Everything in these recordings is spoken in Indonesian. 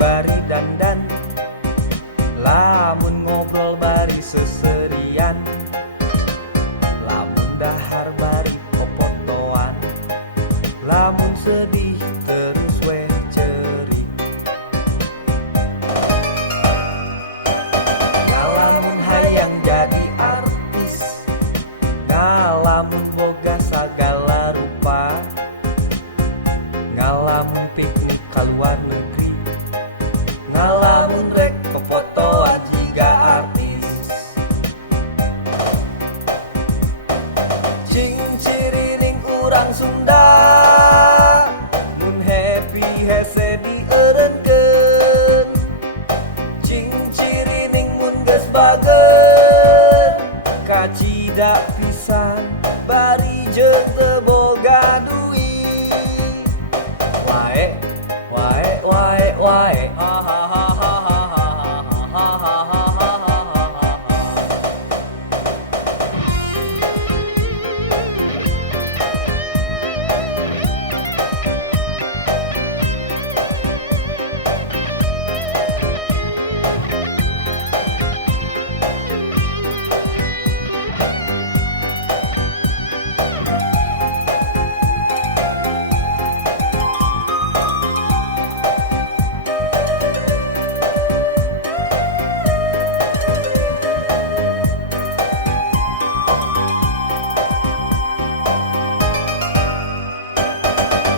bari dandan, lamun ngobrol bari seserian, lamun dahar bari popotoan, lamun sedih terus we ceuri. Ngalamun hayang jadi artis, ngalamun boga sagala rupa, ngalamun piknik kaluar negeri, ngalamun rek pepotoan jiga artis. Cing ciriring urang Sunda, mun happy hese dieureunkeun. Cing ciriring mun geus bageun, kacida pisan bari jeung teu boga duit. Wae wae wae wae ha ha ha ha ha ha ha ha ha ha ha.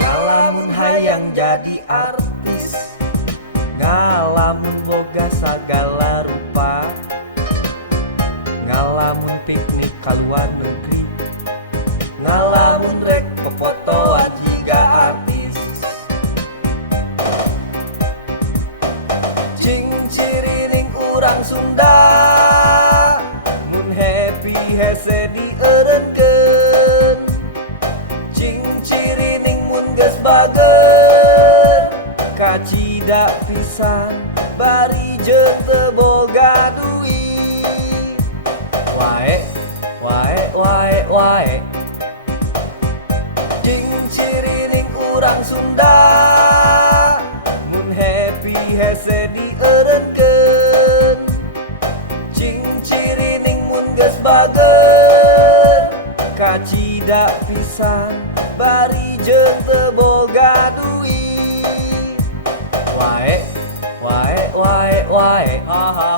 Ngalamun hayang jadi artis, ngalamun boga sagala rupa, ngalamun piknik kaluar negeri, ngalamun rek pepotoan jiga artis. Cing ciriring urang Sunda, mun happy hese dieureunkeun. Cing ciriring mun geus bageun, kacida pisan bari jeung teu boga duit. Wae wae wae wae. Cing ciriring urang Sunda, mun happy hese dieureunkeun. Cing ciriring mun geus bageun, kacida pisan bari jeung teu boga duit. Wae wae wae wae ha ha